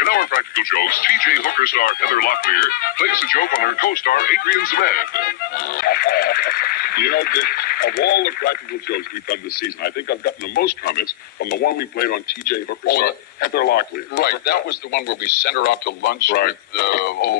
In our practical jokes, TJ Hooker star Heather Locklear plays a joke on her co-star Adrian Zmed. You know, of all the practical jokes we've done this season, I think I've gotten the most comments from the one we played on TJ Hooker star Heather Locklear. Right, that was the one where we sent her out to lunch with,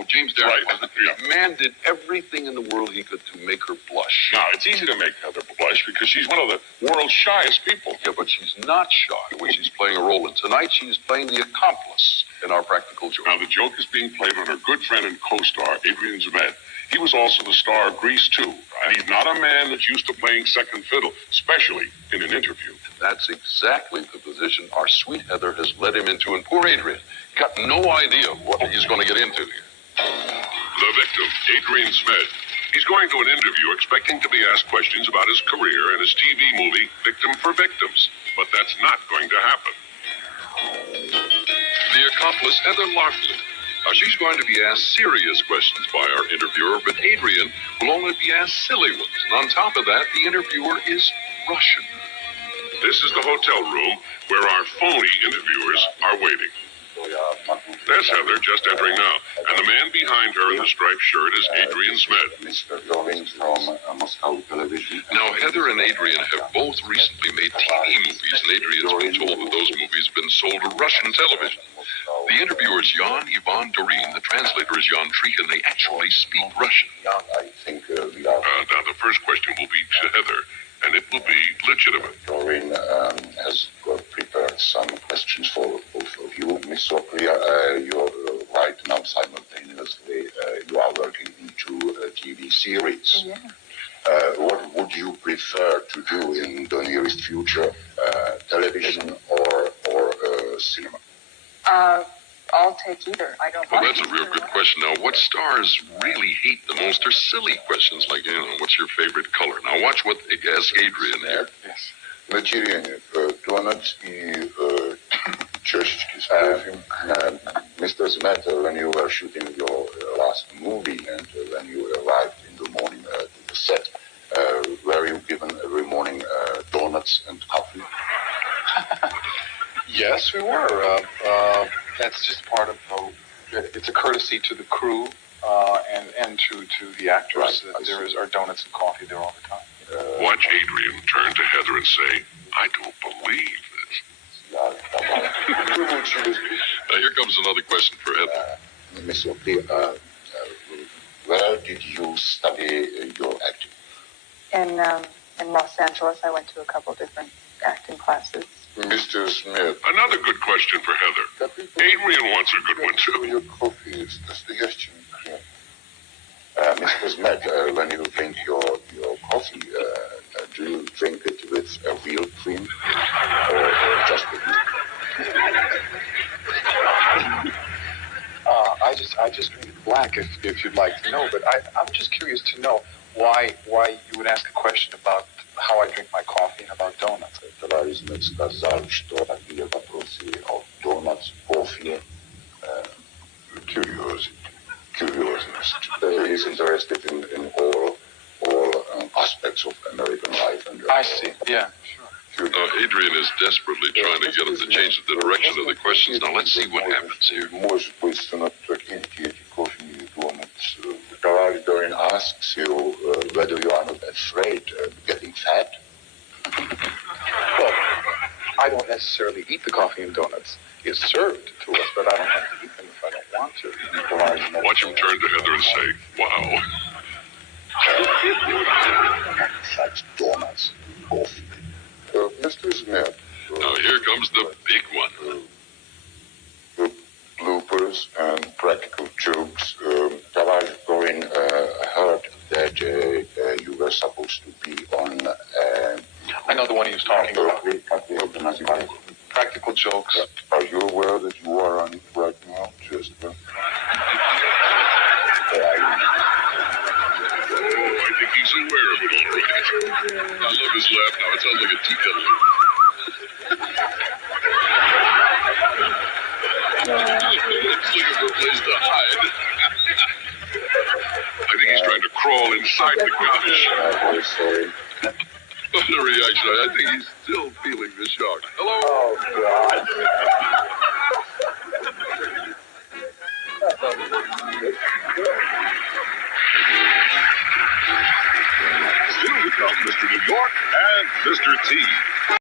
James Darren. Right. Yeah. Man did everything in the world he could to make her blush. Now, it's easy to make Heather blush because she's one of the world's shyest people. Yeah, but she's not shy when she's playing a role. And tonight she's playing the accomplice in our practical joke. Now, the joke is being played on her good friend and co-star, Adrian Zmed. He was also the star of Grease 2, and he's not a man that's used to playing second fiddle, especially in an interview. That's exactly the position our sweet Heather has led him into, and poor Adrian got no idea what he's going to get into here. The victim, Adrian Zmed. He's going to an interview expecting to be asked questions about his career and his TV movie, Victim for Victims. But that's not going to happen. The accomplice, Heather Locklear. Now, she's going to be asked serious questions by our interviewer, but Adrian will only be asked silly ones. And on top of that, the interviewer is Russian. This is the hotel room where our phony interviewers are waiting. There's Heather just entering now, and the man behind her in the striped shirt is Adrian Zmed. Mr. Loving from Moscow television. Now, Heather and Adrian have both recently made TV movies, and Adrian's been told that those movies have been sold to Russian television. The interviewer is Jan Ivan Doreen. The translator is Jan Treek, and they actually speak Russian. I think we are... Now, the first question will be to Heather, and it will be legitimate. Doreen has prepared some questions for both of you. Miss Locklear, you're right now simultaneously. You are working into a TV series. Yeah. What would you prefer to do in the nearest future? Television or cinema? I'll take either. I don't Well, mind. that's a real good question. Now, what stars really hate the most are silly questions like, what's your favorite color? Now, watch what they ask Adrian there. Yes. Материне, донат и чашечки с кофе. Mr. Zmed, when you were shooting your last movie and when you arrived in the morning to the set, were you given every morning donuts and coffee? Yes, we were. That's just part of it's a courtesy to the crew and to the actors. Right, There are donuts and coffee there all the time. Watch Adrian turn to Heather and say, I don't believe this. Now, here comes another question for Heather. Miss Locklear, where did you study your acting? In Los Angeles, I went to a couple different acting classes. Mr. Smith. Another good question for Heather. Adrian wants a good one, too. Your coffee is настоящий крем. Mr. Zmed, when you drink your coffee, do you drink it with a real cream or just with milk? I just drink it black if you'd like to know, but I'm just curious to know why you would ask a question about how I drink my coffee and about donuts. Товарищ Зmed сказал, что такие вопросы о donuts, кофе, curiosity. He's interested in all aspects of American life. And I see. Yeah, sure. Adrian is desperately trying to get him to change the direction of the questions. Now, let's see what happens here. Может быть, эти кофе и donuts. Tavares Doran asks you whether you are not afraid of getting fat. Well, I don't necessarily eat the coffee and donuts. It's served to us, but I don't have to eat them if I don't want to. Watch him turn to Heather and say, wow. Such donuts, coffee. Mr. Zmed. Now, here comes the big one. The bloopers and practical jokes. Tavares Doran heard that you were supposed to be on... I know the one he was talking about. Practical jokes. Are you aware that you are on it right now? Just... I think he's aware of it all right. I love his laugh now. It sounds like a tea kettle. It's looking for a place to hide. I think he's trying to crawl inside the couch. I'm very sorry. What a reaction. I think he's still feeling the shock. Hello? Oh, God. Still to come, Mr. New York and Mr. T.